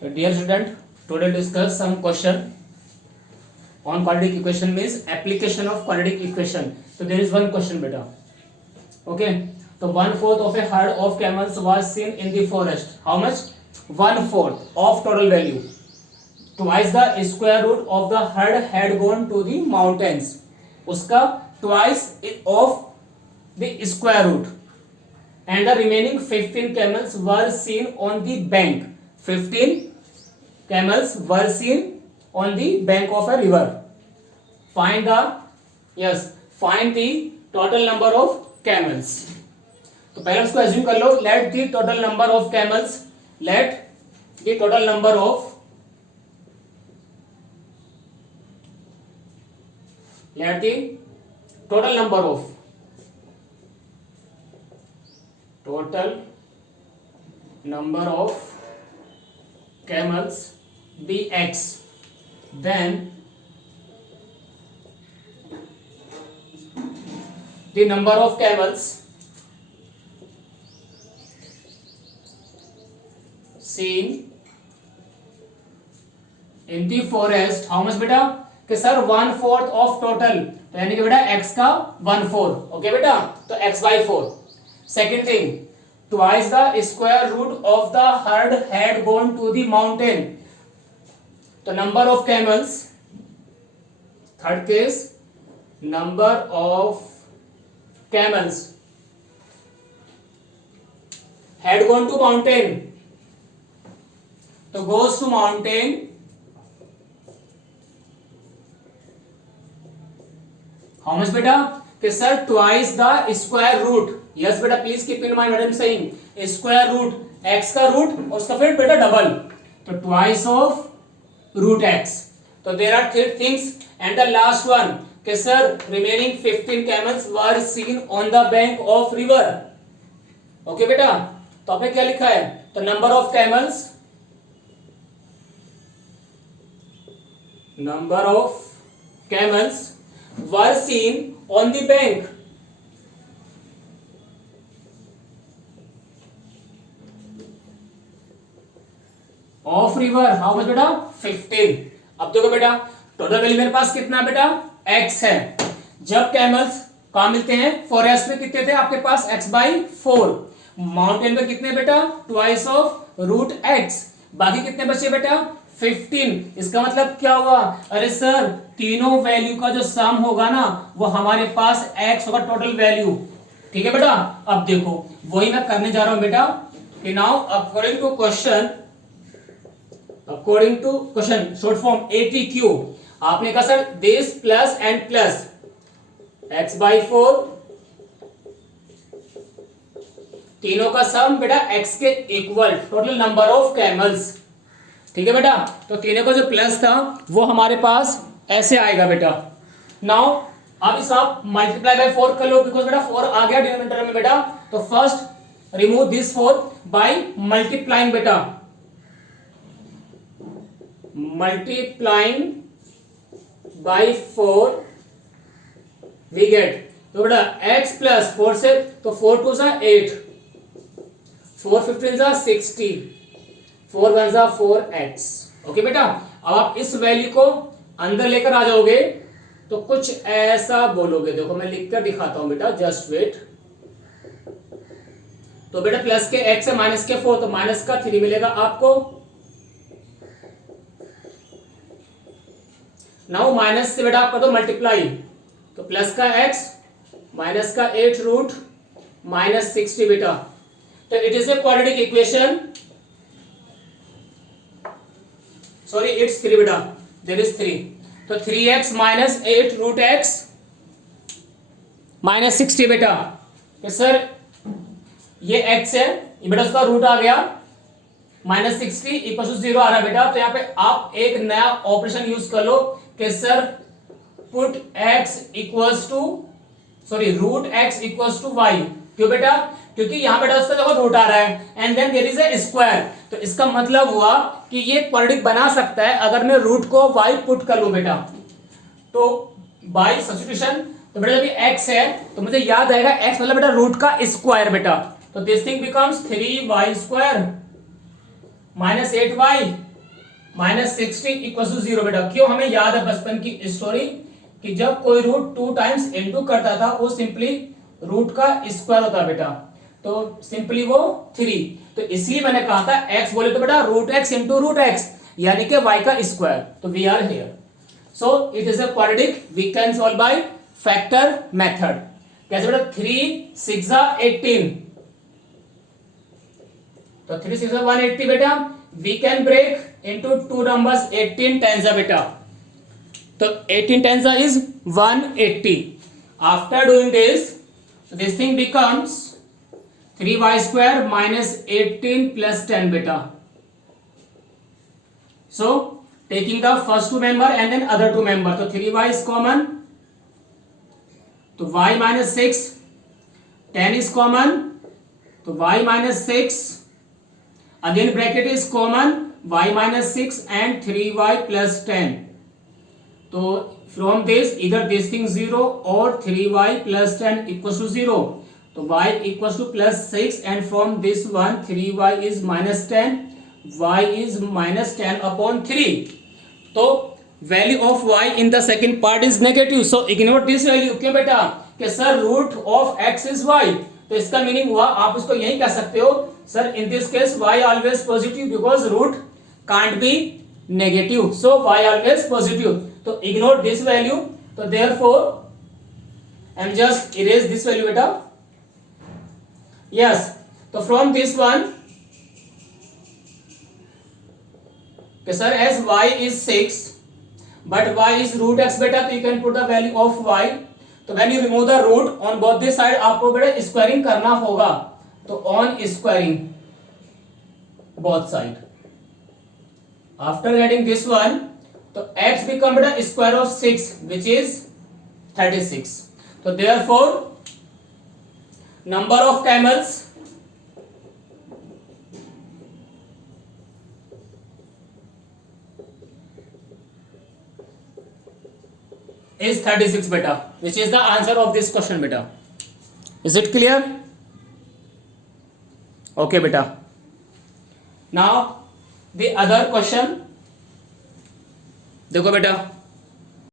Dear student, today discuss some question on quadratic equation means application of quadratic equation. So there is one question beta. Okay. So 1/4 of a herd of camels was seen in the forest. How much? 1/4 of total value. Twice the square root of the herd had gone to the mountains. उसका twice of the square root. And the remaining 15 camels were seen on the bank. 15 camels were seen on the bank of a river. Find the total number of camels. तो पहले उसको assume कर लो. Let the total number of camels. Let the total number of camels be x. Then the number of camels seen in the forest. How much बेटा? कि sir 1/4 of total, तो यानी कि बेटा x का 1/4. ओके बेटा, तो x by 4. Second thing, twice the square root of the herd had gone to the mountain. तो number of camels. Third case, number of camels had gone to mountain. तो goes to mountain. How much बेटा? कि sir twice the square root. Yes बेटा, please keep in mind what I am saying. Square root x का root और उसका फिर बेटा double, तो ट्वाइस ऑफ रूट x. तो there are three things and the last one कि sir remaining 15 camels were seen on the bank of river. Okay बेटा, तो आपने क्या लिखा है? तो number of camels were seen on the bank of river. How much बेटा? 15. अब देखो बेटा, टोटल वैल्यू मेरे पास कितना बेटा? x है. जब कैमल्स कहां मिलते हैं? फॉरेस्ट में कितने थे आपके पास? x by 4. माउंटेन पे कितने बेटा? Twice of root x. बाकी कितने बचे बेटा? 15. इसका मतलब क्या हुआ? अरे सर, तीनों वैल्यू का जो सम होगा ना वो हमारे पास x होगा, टोटल वैल्यू. ठीक है बेटा. अब देखो, वही मैं करने जा रहा हूं बेटा कि now according to question short form ATQ, आपने कहा sir this plus and plus x by 4, तीनों का सम बेटा x के equal total number of camels. ठीक है बेटा. तो तीनों का जो प्लस था वो हमारे पास ऐसे आएगा बेटा. नाउ अब इस आप मल्टीप्लाई बाय 4 कर लो, बिकॉज बेटा 4 आ गया डिनोमिनेटर में बेटा. तो first remove this 4 by multiplying बेटा. मल्टीप्लाइंग बाय 4 वी गेट, तो बेटा x प्लस 4 से, तो 4 2 जा 8, 4 15 जा 60, 4 1 जा 4x. ओके बेटा. अब आप इस वैल्यू को अंदर लेकर आ जाओगे तो कुछ ऐसा बोलोगे. देखो मैं लिखकर दिखाता हूं बेटा, जस्ट वेट. तो बेटा प्लस के x है माइनस के 4, तो माइनस का 3 मिलेगा आपको. नाउ माइनस से बेटा आपका तो मल्टीप्लाई, तो प्लस का x माइनस का 8 रूट माइनस 60 बेटा. तो it is a quadratic equation. Sorry, it's 3 बेटा, देयर इज 3. तो 3x minus 8 root x minus 60 बेटा. तो सर ये x है, ये बेटा उसका रूट आ गया, माइनस 60 इक्वल टू 0 आ रहा है बेटा. तो यहाँ पे आप एक नया ऑपरेशन यूज कर लो कि sir put x equals to root x equals to y. क्यों बेटा? क्योंकि यहां बेटा उसका देखो रूट आ रहा है and then there is a square. तो इसका मतलब हुआ कि ये क्वाड्रेटिक बना सकता है अगर मैं रूट को y पुट कर लूं बेटा. तो बाय सब्स्टिट्यूशन, तो बेटा जब ये x है तो मुझे याद आएगा x मतलब बेटा रूट का स्क्वायर बेटा. तो this thing becomes 3y square minus 8y -60 equal to 0 बेटा। क्यों? हमें याद है बचपन की स्टोरी कि जब कोई रूट 2 टाइम्स इनटू करता था वो सिंपली रूट का स्क्वायर होता बेटा, तो सिंपली वो 3। तो इसलिए मैंने कहा था x बोले तो बेटा root x into root x यानी कि y का स्क्वायर। तो we are here. So it is a quadratic, we can solve by factor method. कैसे बेटा? 3 6 18, तो 3 6 180 बेटा। We can break into two numbers 18 10 बेटा, तो 18 10 is 180. After doing this thing becomes 3y square minus 18 plus 10 beta. So taking the first two member and then other two member, so 3y is common, तो y minus 6, 10 is common, तो y minus 6, again bracket is common, y minus 6 and 3y plus 10. तो from this इधर this thing 0 और 3y plus 10 equal to 0, तो y equal to plus 6 and from this one 3y is minus 10, y is minus 10 upon 3। तो value of y in the second part is negative, so ignore this value. क्यों बेटा? कि sir root of x is y, तो इसका meaning हुआ आप उसको यही कह सकते हो sir in this case y always positive because root can't be negative, so y always positive. तो इग्नोर दिस वैल्यू, तो therefore I am just erase this value बेटा। यस, तो from this one sir as y is 6 but y is root x बेटा, तो you can put the value of y। तो when you remove the root on both this side आपको बेटा squaring करना होगा, तो on squaring both side after getting this one, तो x become the square of 6 which is 36. So therefore number of camels is 36 beta, which is the answer of this question beta. Is it clear? Okay beta. Now the other question देखो बेटा,